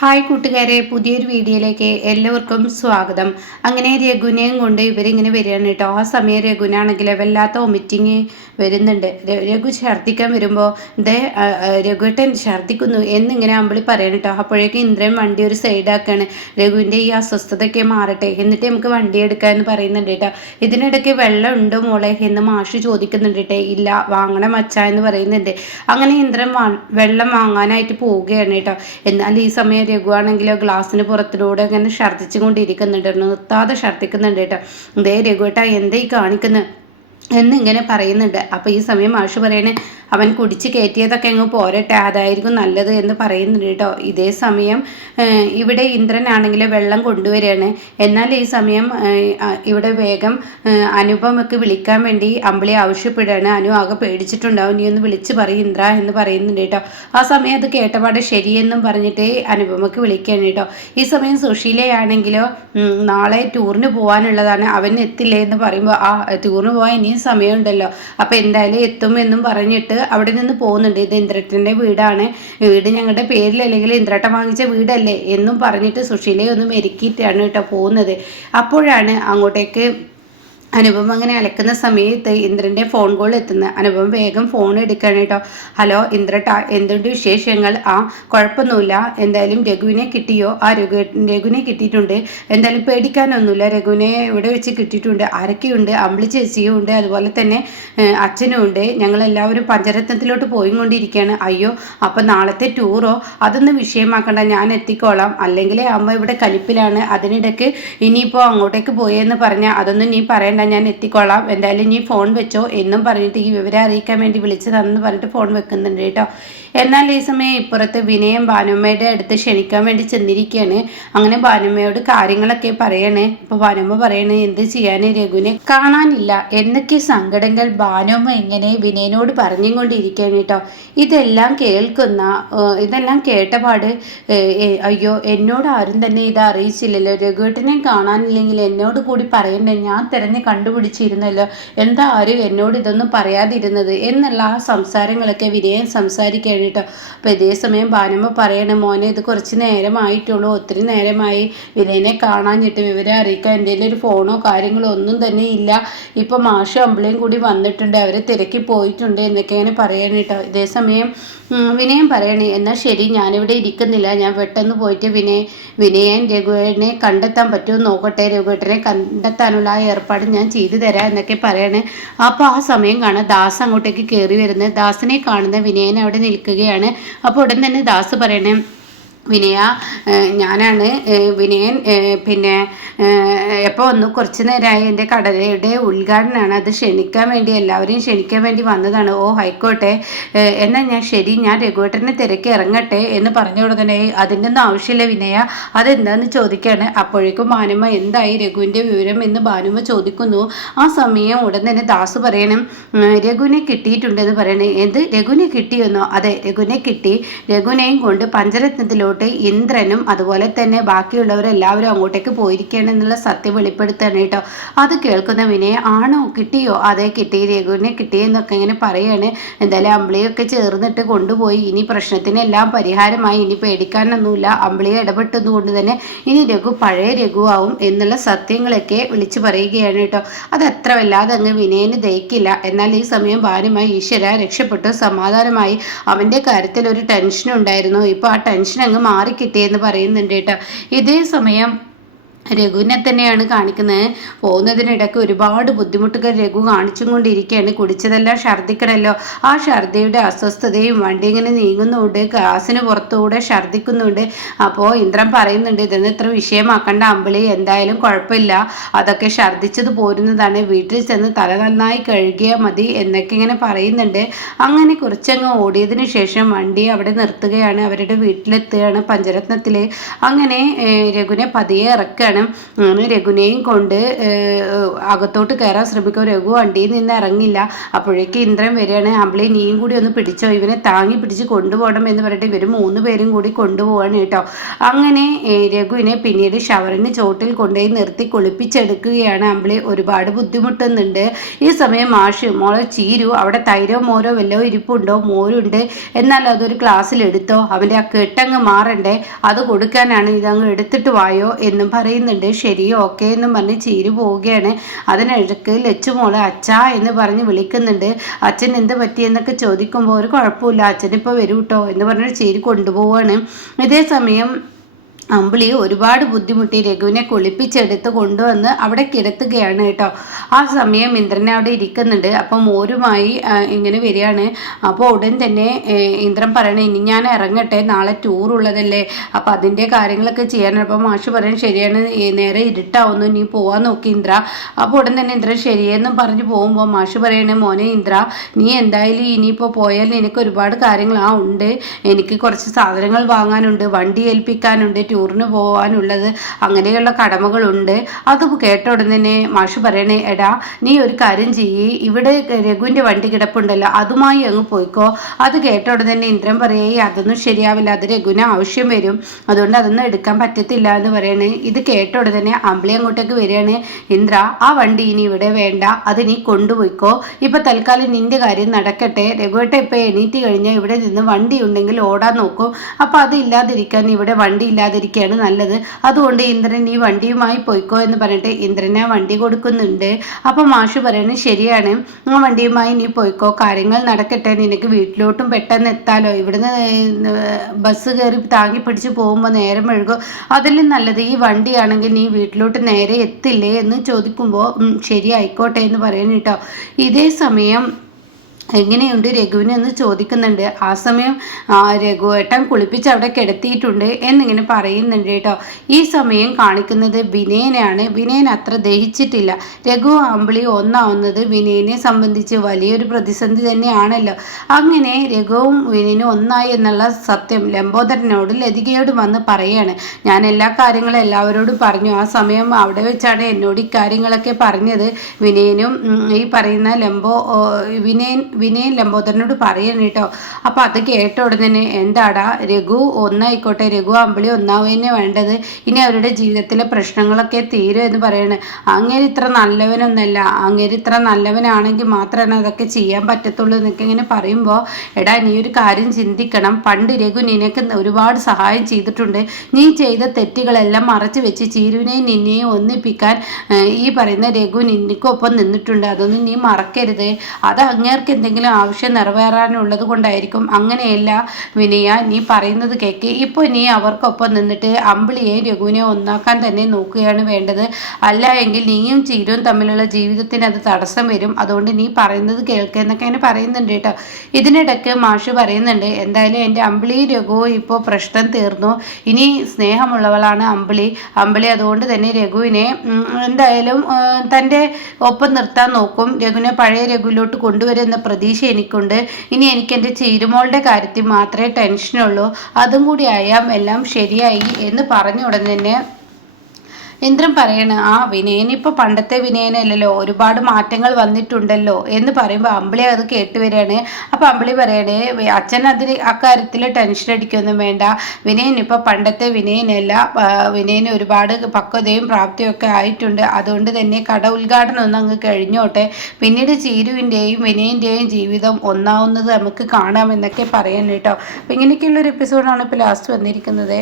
Hi കൂട്ടുകാരെ, പുതിയൊരു വീഡിയോയിലേക്ക് എല്ലാവർക്കും സ്വാഗതം. അങ്ങനെ രഘുനെയും കൊണ്ട് ഇവരിങ്ങനെ വരികയാണ് കേട്ടോ. ആ സമയം രഘുനാണെങ്കിൽ വല്ലാത്ത വൊമിറ്റിങ് വരുന്നുണ്ട്. രഘു ഛർദ്ദിക്കാൻ വരുമ്പോൾ രഘുട്ടൻ ഛർദ്ദിക്കുന്നു എന്നിങ്ങനെ അമ്പിളി പറയണം കേട്ടോ. അപ്പോഴേക്കും ഇന്ദ്രൻ വണ്ടി ഒരു സൈഡാക്കാണ്. രഘുവിൻ്റെ ഈ അസ്വസ്ഥതയൊക്കെ മാറട്ടെ, എന്നിട്ട് നമുക്ക് വണ്ടി എടുക്കാമെന്ന് പറയുന്നുണ്ട് കേട്ടോ. ഇതിനിടയ്ക്ക് വെള്ളം ഉണ്ടോ മോളെ എന്ന് മാഷ് ചോദിക്കുന്നുണ്ട് കേട്ടോ. ഇല്ല, വാങ്ങണം അച്ഛാ എന്ന് പറയുന്നുണ്ട്. അങ്ങനെ ഇന്ദ്രൻ വെള്ളം വാങ്ങാനായിട്ട് പോവുകയാണ് കേട്ടോ. എന്നാൽ ഈ സമയം രഘുവാണെങ്കിലോ ഗ്ലാസ്സിന് പുറത്തിലൂടെ ഇങ്ങനെ ഛർദ്ദിച്ചു കൊണ്ടിരിക്കുന്നുണ്ട്, നിർത്താതെ ഛർദ്ദിക്കുന്നുണ്ട് കേട്ടോ. ദേ രഘുവേട്ടാ എന്തായി കാണിക്കുന്നത് എന്നിങ്ങനെ പറയുന്നുണ്ട്. അപ്പോൾ ഈ സമയം മാഷ് പറയണേ, അവൻ കുടിച്ച് കയറ്റിയതൊക്കെ അങ്ങ് പോരട്ടെ, അതായിരിക്കും നല്ലത് എന്ന് പറയുന്നുണ്ട് കേട്ടോ. ഇതേ സമയം ഇവിടെ ഇന്ദ്രനാണെങ്കിൽ വെള്ളം കൊണ്ടുവരികയാണ്. എന്നാൽ ഈ സമയം ഇവിടെ വേഗം അനുപമൊക്കെ വിളിക്കാൻ വേണ്ടി അമ്പിളി ആവശ്യപ്പെടുകയാണ്. അനു ആകെ പേടിച്ചിട്ടുണ്ടാവും, നീ ഒന്ന് വിളിച്ച് പറയും ഇന്ദ്ര എന്ന് പറയുന്നുണ്ട് കേട്ടോ. ആ സമയം അത് കേട്ടപാടെ ശരിയെന്നും പറഞ്ഞിട്ട് അനുപമക്ക് വിളിക്കുകയാണ് കേട്ടോ. ഈ സമയം സുശീലയാണെങ്കിലോ നാളെ ടൂറിന് പോകാനുള്ളതാണ്, അവൻ എത്തില്ലേ എന്ന് പറയുമ്പോൾ ആ ടൂറിന് പോകാൻ ഇനിയും സമയമുണ്ടല്ലോ, അപ്പം എന്തായാലും എത്തുമെന്നും പറഞ്ഞിട്ട് അവിടെ നിന്ന് പോകുന്നുണ്ട്. ഇത് ഇന്ദ്രട്ടൻ്റെ വീടാണ്, വീട് ഞങ്ങളുടെ പേരിൽ അല്ലെങ്കിൽ ഇന്ദ്രട്ടൻ വാങ്ങിച്ച വീടല്ലേ എന്നും പറഞ്ഞിട്ട് സുശീലയെ ഒന്ന് മെരുക്കിയിട്ടാണ് കേട്ടോ പോകുന്നത്. അപ്പോഴാണ് അങ്ങോട്ടേക്ക് അനുപം അങ്ങനെ അലക്കുന്ന സമയത്ത് ഇന്ദ്രൻ്റെ ഫോൺ കോൾ എത്തുന്നത്. അനുപം വേഗം ഫോൺ എടുക്കുകയാണ് കേട്ടോ. ഹലോ ഇന്ദ്രട്ട, എന്തുണ്ട് വിശേഷങ്ങൾ? ആ കുഴപ്പമൊന്നുമില്ല, എന്തായാലും രഘുവിനെ കിട്ടിയോ? ആ രഘുവിനെ കിട്ടിയിട്ടുണ്ട്, എന്തായാലും പേടിക്കാനൊന്നുമില്ല, രഘുവിനെ ഇവിടെ വെച്ച് കിട്ടിയിട്ടുണ്ട്. ആരൊക്കെയുണ്ട്? അമ്പിളി ചേച്ചിയും ഉണ്ട്, അതുപോലെ തന്നെ അച്ഛനും ഉണ്ട്. ഞങ്ങളെല്ലാവരും പഞ്ചരത്നത്തിലോട്ട് പോയിക്കൊണ്ടിരിക്കുകയാണ്. അയ്യോ, അപ്പം നാളത്തെ ടൂറോ? അതൊന്നും വിഷയമാക്കണ്ട, ഞാൻ എത്തിക്കോളാം, അല്ലെങ്കിൽ അമ്മ ഇവിടെ കലിപ്പിലാണ്. അതിനിടയ്ക്ക് ഇനിയിപ്പോൾ അങ്ങോട്ടേക്ക് പോയെന്ന് പറഞ്ഞാൽ അതൊന്നും നീ പറയണ്ട, ഞാൻ എത്തിക്കൊള്ളാം, എന്തായാലും നീ ഫോൺ വെച്ചോ എന്നും പറഞ്ഞിട്ട് ഈ വിവരം അറിയിക്കാൻ വേണ്ടി വിളിച്ചതാണെന്ന് പറഞ്ഞിട്ട് ഫോൺ വെക്കുന്നുണ്ട് കേട്ടോ. എന്നാൽ ഈ സമയം ഇപ്പുറത്ത് വിനയം ഭാനുമ്മയുടെ അടുത്ത് ക്ഷണിക്കാൻ വേണ്ടി ചെന്നിരിക്കുകയാണ്. അങ്ങനെ ഭാനുമ്മയോട് കാര്യങ്ങളൊക്കെ പറയണേ. ഇപ്പോൾ ഭാനുമ്മ പറയണേ, എന്ത് ചെയ്യാൻ, രഘുവിനെ കാണാനില്ല എന്നൊക്കെ സങ്കടങ്ങൾ ഭാനുമ്മ ഇങ്ങനെ വിനയനോട് പറഞ്ഞും കൊണ്ടിരിക്കുകയാണ് കേട്ടോ. ഇതെല്ലാം കേട്ടപാട് അയ്യോ, എന്നോട് ആരും തന്നെ ഇത് അറിയിച്ചില്ലല്ലോ, രഘുവേട്ടനെ കാണാനില്ലെങ്കിൽ എന്നോട് കൂടി പറയണ്ടേ, ഞാൻ തിരഞ്ഞ് കണ്ടുപിടിച്ചിരുന്നല്ലോ, എന്താ ആരും എന്നോട് ഇതൊന്നും പറയാതിരുന്നത് എന്നുള്ള ആ സംസാരങ്ങളൊക്കെ വിനയൻ സംസാരിക്കുകയാണ് കേട്ടോ. അപ്പോൾ ഇതേ സമയം ഭാനുമ്മ പറയണ, മോനെ ഇത് കുറച്ച് നേരമായിട്ടുള്ളൂ, ഒത്തിരി നേരമായി വിനയനെ കാണാഞ്ഞിട്ട്, വിവരം അറിയിക്കാൻ എൻ്റെ ഒരു ഫോണോ കാര്യങ്ങളോ ഒന്നും തന്നെ ഇല്ല, ഇപ്പോൾ മാഷും അമ്പിളിയും കൂടി വന്നിട്ടുണ്ട്, അവർ തിരക്കി പോയിട്ടുണ്ട് എന്നൊക്കെ അങ്ങനെ പറയണം കേട്ടോ. ഇതേ സമയം വിനയൻ പറയണേ, എന്നാൽ ശരി, ഞാനിവിടെ ഇരിക്കുന്നില്ല, ഞാൻ പെട്ടെന്ന് പോയിട്ട് വിനയൻ രഘുവിനെ കണ്ടെത്താൻ പറ്റുമോ നോക്കട്ടെ, രഘുവേട്ടനെ കണ്ടെത്താനുള്ള ആ ഏർപ്പാട് ഞാൻ ചെയ്തു തരാം എന്നൊക്കെ പറയണേ. അപ്പോൾ ആ സമയം കാണാം ദാസ് അങ്ങോട്ടേക്ക് കയറി വരുന്നത്. ദാസിനെ കാണുന്ന വിനയൻ അവിടെ നിൽക്കുകയാണ്. അപ്പോൾ ഉടൻ തന്നെ ദാസ് പറയണേ, വിനയ, ഞാനാണ് വിനയൻ, പിന്നെ എപ്പോൾ വന്നു? കുറച്ച് നേരമായി, എൻ്റെ കടയുടെ ഉദ്ഘാടനമാണ്, അത് ക്ഷണിക്കാൻ വേണ്ടി, എല്ലാവരെയും ക്ഷണിക്കാൻ വേണ്ടി വന്നതാണ്. ഓ ആയിക്കോട്ടെ, എന്നാൽ ഞാൻ രഘുവേട്ടനെ തിരക്കി ഇറങ്ങട്ടെ എന്ന് പറഞ്ഞു കൊടുക്കണേ. അതിൻ്റെ ഒന്നും ആവശ്യമില്ല വിനയ, അതെന്താന്ന് ചോദിക്കുകയാണ്. അപ്പോഴേക്കും ഭാനുമ്മ എന്തായി രഘുവിൻ്റെ വിവരം എന്ന് ഭാനുമ്മ ചോദിക്കുന്നു. ആ സമയം ഉടൻ തന്നെ ദാസ് പറയണം, രഘുവിനെ കിട്ടിയിട്ടുണ്ടെന്ന് പറയണേ. എന്ത്, രഘുവിനെ കിട്ടിയെന്നോ? അതെ, രഘുവിനെ കിട്ടി, രഘുവിനെയും കൊണ്ട് പഞ്ചരത്നത്തിലോട്ട് ഇന്ദ്രനും അതുപോലെ തന്നെ ബാക്കിയുള്ളവരെല്ലാവരും അങ്ങോട്ടേക്ക് പോയിരിക്കുകയാണെന്നുള്ള സത്യം വെളിപ്പെടുത്താണ് കേട്ടോ. അത് കേൾക്കുന്ന വിനയ, ആണോ, കിട്ടിയോ? അതെ കിട്ടി, രഘുവിനെ കിട്ടിയെന്നൊക്കെ ഇങ്ങനെ പറയാണ്. എന്തായാലും അമ്പിളിയൊക്കെ ചേർന്നിട്ട് കൊണ്ടുപോയി, ഇനി പ്രശ്നത്തിനെല്ലാം പരിഹാരമായി, ഇനി പേടിക്കാനൊന്നുമില്ല, അമ്പിളിയെ ഇടപെട്ടതുകൊണ്ട് തന്നെ ഇനി രഘു പഴയ രഘുവാവും എന്നുള്ള സത്യങ്ങളൊക്കെ വിളിച്ചു പറയുകയാണ് കേട്ടോ. അതത്ര വല്ലാതെ അങ്ങ് വിനയന് ദഹിക്കില്ല. എന്നാൽ ഈ സമയം ഭാനുമായി ഈശ്വര രക്ഷപ്പെട്ടു, സമാധാനമായി, അവൻ്റെ കാര്യത്തിൽ ഒരു ടെൻഷൻ ഉണ്ടായിരുന്നു, ഇപ്പോൾ ആ ടെൻഷൻ അങ്ങ് മാറിക്കിട്ടിയെന്ന് പറയുന്നുണ്ട് കേട്ടോ. ഇതേ സമയം രഘുവിനെ തന്നെയാണ് കാണിക്കുന്നത്. പോകുന്നതിനിടയ്ക്ക് ഒരുപാട് ബുദ്ധിമുട്ടുകൾ രഘു കാണിച്ചും കൊണ്ടിരിക്കുകയാണ്. കുടിച്ചതെല്ലാം ഛർദ്ദിക്കണമല്ലോ, ആ ഛർദ്ദിയുടെ അസ്വസ്ഥതയും, വണ്ടി ഇങ്ങനെ നീങ്ങുന്നുണ്ട്, ഗ്ലാസിന് പുറത്തുകൂടെ ഛർദ്ദിക്കുന്നുണ്ട്. അപ്പോൾ ഇന്ദ്രൻ പറയുന്നുണ്ട്, ഇതൊന്നും ഇത്ര വിഷയമാക്കണ്ട അമ്പിളി, എന്തായാലും കുഴപ്പമില്ല, അതൊക്കെ ഛർദ്ദിച്ചത് പോരുന്നതാണ്, വീട്ടിൽ ചെന്ന് തല നന്നായി കഴുകിയാൽ മതി എന്നൊക്കെ ഇങ്ങനെ പറയുന്നുണ്ട്. അങ്ങനെ കുറച്ചങ്ങ് ഓടിയതിന് ശേഷം വണ്ടി അവിടെ നിർത്തുകയാണ്. അവരുടെ വീട്ടിലെത്തുകയാണ് പഞ്ചരത്നത്തിൽ. അങ്ങനെ രഘുവിനെ പതിയെ ഇറക്കുക പോവുകയാണ്. രഘുവിനെയും കൊണ്ട് അകത്തോട്ട് കയറാൻ ശ്രമിക്കും. രഘു വണ്ടിയിൽ നിന്ന് ഇറങ്ങില്ല. അപ്പോഴേക്ക് ഇന്ദ്രൻ വരികയാണ്. അമ്പിളി നീയും കൂടി ഒന്ന് പിടിച്ചോ, ഇവനെ താങ്ങി പിടിച്ച് കൊണ്ടുപോകണം എന്ന് പറഞ്ഞിട്ട് ഇവർ 3 പേരും കൂടി കൊണ്ടുപോവാണ് കേട്ടോ. അങ്ങനെ രഘുവിനെ പിന്നീട് ഷവറിന് ചോട്ടിൽ കൊണ്ടുപോയി നിർത്തി കുളിപ്പിച്ചെടുക്കുകയാണ് അമ്പിളി. ഒരുപാട് ബുദ്ധിമുട്ടുന്നുണ്ട്. ഈ സമയം മാഷ് മോളെ ചീരു അവിടെ തൈരോ മോരോ വല്ലോ ഇരിപ്പുണ്ടോ? മോരുണ്ട്, എന്നാൽ അതൊരു ഗ്ലാസ്സിൽ എടുത്തോ, അവൻ്റെ ആ കെട്ടങ്ങ് മാറണ്ടേ, അത് കൊടുക്കാനാണ്, ഇതങ്ങ് എടുത്തിട്ട് വായോ എന്നും പറയുന്നുണ്ട്. ശരി ഓക്കെ എന്നും പറഞ്ഞ് ചീരു പോവുകയാണ്. അതിനിടയ്ക്ക് ലച്ചുമോള് അച്ഛാ എന്ന് പറഞ്ഞ് വിളിക്കുന്നുണ്ട്. അച്ഛൻ എന്ത് പറ്റിയെന്നൊക്കെ ചോദിക്കുമ്പോൾ ഒരു കുഴപ്പമില്ല, അച്ഛനിപ്പോൾ വരൂ കേട്ടോ എന്ന് പറഞ്ഞ് ചീരു കൊണ്ടുപോവാണ്. ഇതേ സമയം അമ്പിളി ഒരുപാട് ബുദ്ധിമുട്ടി രഘുവിനെ കുളിപ്പിച്ചെടുത്ത് കൊണ്ടുവന്ന് അവിടെ കിടത്തുകയാണ് കേട്ടോ. ആ സമയം ഇന്ദ്രനെ അവിടെ ഇരിക്കുന്നുണ്ട്. അപ്പം മോരുമായി ഇങ്ങനെ വരികയാണ്. അപ്പോൾ ഉടൻ തന്നെ ഇന്ദ്രൻ പറയണേ ഇനി ഞാൻ ഇറങ്ങട്ടെ, നാളെ ടൂർ ഉള്ളതല്ലേ, അപ്പം അതിൻ്റെ കാര്യങ്ങളൊക്കെ ചെയ്യാനാണ്. അപ്പം മാഷ് പറയും ശരിയാണ്, നേരെ ഇരുട്ടാവുന്നു, നീ പോവാൻ നോക്കി ഇന്ദ്ര. അപ്പോൾ ഉടൻ തന്നെ ഇന്ദ്രൻ ശരിയെന്നും പറഞ്ഞ് പോകുമ്പോൾ മാഷ് പറയണേ മോനെ ഇന്ദ്ര, നീ എന്തായാലും ഇനിയിപ്പോൾ പോയാൽ നിനക്ക് ഒരുപാട് കാര്യങ്ങൾ ഉണ്ട്, എനിക്ക് കുറച്ച് സാധനങ്ങൾ വാങ്ങാനുണ്ട്, വണ്ടി ഏൽപ്പിക്കാനുണ്ട്, ടൂറിന് പോകാനുള്ളത്, അങ്ങനെയുള്ള കടമകളുണ്ട്. അത് കേട്ട ഉടൻ തന്നെ മാഷ് പറയണേ എടാ നീ ഒരു കാര്യം ചെയ്യ്, ഇവിടെ രഘുവിൻ്റെ വണ്ടി കിടപ്പുണ്ടല്ലോ അതുമായി അങ്ങ് പോയിക്കോ. അത് കേട്ട ഉടൻ തന്നെ ഇന്ദ്രൻ പറയേ അതൊന്നും ശരിയാവില്ല, അത് രഘുവിന് ആവശ്യം വരും, അതുകൊണ്ട് അതൊന്നും എടുക്കാൻ പറ്റത്തില്ല എന്ന് പറയണേ. ഇത് കേട്ട ഉടൻ തന്നെ അമ്പിളി അങ്ങോട്ടേക്ക് വരികയാണ്. ഇന്ദ്ര ആ വണ്ടി ഇനി ഇവിടെ വേണ്ട, അത് നീ കൊണ്ടുപോയിക്കോ, ഇപ്പൊ തൽക്കാലം നിന്റെ കാര്യം നടക്കട്ടെ. രഘുവേട്ട ഇപ്പൊ എണീറ്റ് കഴിഞ്ഞാൽ ഇവിടെ നിന്ന് വണ്ടി ഉണ്ടെങ്കിൽ ഓടാൻ നോക്കും, അപ്പൊ അത് ഇല്ലാതിരിക്കാൻ ഇവിടെ വണ്ടി ഇല്ലാതിരിക്കുകയാണ് നല്ലത്, അതുകൊണ്ട് ഇന്ദ്രൻ ഈ വണ്ടിയുമായി പോയിക്കോ എന്ന് പറഞ്ഞിട്ട് ഇന്ദ്രനെ വണ്ടി കൊടുക്കുന്നുണ്ട്. അപ്പം മാഷ് പറയുന്നത് ശരിയാണ്, ആ വണ്ടിയുമായി നീ പോയിക്കോ, കാര്യങ്ങൾ നടക്കട്ടെ, നിനക്ക് വീട്ടിലോട്ടും പെട്ടെന്ന് എത്താലോ, ഇവിടുന്ന് ബസ് കയറി താങ്ങി പിടിച്ച് പോകുമ്പോൾ നേരം മെഴുകും, അതിലും നല്ലത് ഈ വണ്ടിയാണെങ്കിൽ നീ വീട്ടിലോട്ട് നേരെ എത്തില്ലേ എന്ന് ചോദിക്കുമ്പോൾ ശരി ആയിക്കോട്ടെ എന്ന് പറയുന്നു കേട്ടോ. ഇതേ സമയം എങ്ങനെയുണ്ട് രഘുവിനെ എന്ന് ചോദിക്കുന്നുണ്ട്. ആ സമയം രഘുവേട്ടൻ കുളിപ്പിച്ച് അവിടെ കിടത്തിയിട്ടുണ്ട് എന്നിങ്ങനെ പറയുന്നുണ്ട് കേട്ടോ. ഈ സമയം കാണിക്കുന്നത് വിനയനാണ്. വിനയൻ അത്ര ദഹിച്ചിട്ടില്ല. രഘു അമ്പിളി ഒന്നാവുന്നത് വിനയനെ സംബന്ധിച്ച് വലിയൊരു പ്രതിസന്ധി തന്നെയാണല്ലോ. അങ്ങനെ രഘുവും വിനയനും ഒന്നായി എന്നുള്ള സത്യം ലംബോദരനോട് ലതികയോട് വന്ന് പറയാണ്. ഞാൻ എല്ലാ കാര്യങ്ങളും എല്ലാവരോടും പറഞ്ഞു. ആ സമയം അവിടെ വെച്ചാണ് എന്നോട് ഇക്കാര്യങ്ങളൊക്കെ പറഞ്ഞത്. വിനയനും ഈ പറയുന്ന വിനയൻ ലംബോദരനോട് പറയണം കേട്ടോ. അപ്പം അത് കേട്ട ഉടനെ എന്താടാ രഘു ഒന്നായിക്കോട്ടെ, രഘു അമ്പിളി ഒന്നാവുകയെന്നെ വേണ്ടത്, ഇനി അവരുടെ ജീവിതത്തിലെ പ്രശ്നങ്ങളൊക്കെ തീരും എന്ന് പറയണേ. അങ്ങേര് ഇത്ര നല്ലവനൊന്നല്ല, അങ്ങേര് ഇത്ര നല്ലവനാണെങ്കിൽ മാത്രമാണ് അതൊക്കെ ചെയ്യാൻ പറ്റത്തുള്ളൂ എന്നൊക്കെ ഇങ്ങനെ പറയുമ്പോൾ എടാ നീ ഒരു കാര്യം ചിന്തിക്കണം, പണ്ട് രഘു നിനക്ക് ഒരുപാട് സഹായം ചെയ്തിട്ടുണ്ട്, നീ ചെയ്ത തെറ്റുകളെല്ലാം മറച്ചു വെച്ച് ചീരുവിനെയും നിന്നെയും ഒന്നിപ്പിക്കാൻ ഈ പറയുന്ന രഘു നിനക്കൊപ്പം നിന്നിട്ടുണ്ട്, അതൊന്നും നീ മറക്കരുത്, അത് അങ്ങേർക്ക് എന്തെങ്കിലും ആവശ്യം നിറവേറാനുള്ളത് കൊണ്ടായിരിക്കും. അങ്ങനെയല്ല വിനയ, നീ പറയുന്നത് കേൾക്ക്, ഇപ്പോൾ നീ അവർക്കൊപ്പം നിന്നിട്ട് അമ്പിളിയെ രഘുവിനെ ഒന്നാക്കാൻ തന്നെ നോക്കുകയാണ് വേണ്ടത്, അല്ല എങ്കിൽ നീയും ചീരുവും തമ്മിലുള്ള ജീവിതത്തിന് അത് തടസ്സം വരും, അതുകൊണ്ട് നീ പറയുന്നത് കേൾക്കുക എന്നൊക്കെ അങ്ങനെ പറയുന്നുണ്ട് കേട്ടോ. ഇതിനിടയ്ക്ക് മാഷ് പറയുന്നുണ്ട് എന്തായാലും എൻ്റെ അമ്പിളി രഘു ഇപ്പോൾ പ്രശ്നം തീർന്നു, ഇനി സ്നേഹമുള്ളവളാണ് അമ്പിളി, അതുകൊണ്ട് തന്നെ രഘുവിനെ എന്തായാലും തൻ്റെ ഒപ്പം നിർത്താൻ നോക്കും, രഘുവിനെ പഴയ രഘുവിലോട്ട് കൊണ്ടുവരുന്ന പ്രതീക്ഷ എനിക്കുണ്ട്. ഇനി എനിക്ക് എൻ്റെ ചീരുമോളുടെ കാര്യത്തിൽ മാത്രമേ ടെൻഷനുള്ളൂ, അതും കൂടി ആയാൽ എല്ലാം ശരിയായി എന്ന് പറഞ്ഞ ഉടനെ തന്നെ ഇന്ദ്രൻ പറയണ് വിനയനിപ്പോൾ പണ്ടത്തെ വിനയനല്ലല്ലോ, ഒരുപാട് മാറ്റങ്ങൾ വന്നിട്ടുണ്ടല്ലോ എന്ന് പറയുമ്പോൾ അമ്പിളി അത് കേട്ടുവരികയാണ്. അപ്പം അമ്പിളി പറയണേ അച്ഛൻ അക്കാര്യത്തിൽ ടെൻഷൻ അടിക്കൊന്നും വേണ്ട, വിനയൻ ഇപ്പോൾ പണ്ടത്തെ വിനയനല്ല, വിനയന് ഒരുപാട് പക്വതയും പ്രാപ്തിയും ഒക്കെ ആയിട്ടുണ്ട്, അതുകൊണ്ട് തന്നെ കട ഉദ്ഘാടനം ഒന്നും അങ്ങ് കഴിഞ്ഞോട്ടെ, പിന്നീട് ചീരുവിൻ്റെയും വിനയൻ്റെയും ജീവിതം ഒന്നാവുന്നത് നമുക്ക് കാണാമെന്നൊക്കെ പറയാൻ കേട്ടോ. അപ്പം ഇങ്ങനെയൊക്കെയുള്ളൊരു എപ്പിസോഡാണ് ഇപ്പോൾ ലാസ്റ്റ് വന്നിരിക്കുന്നത്.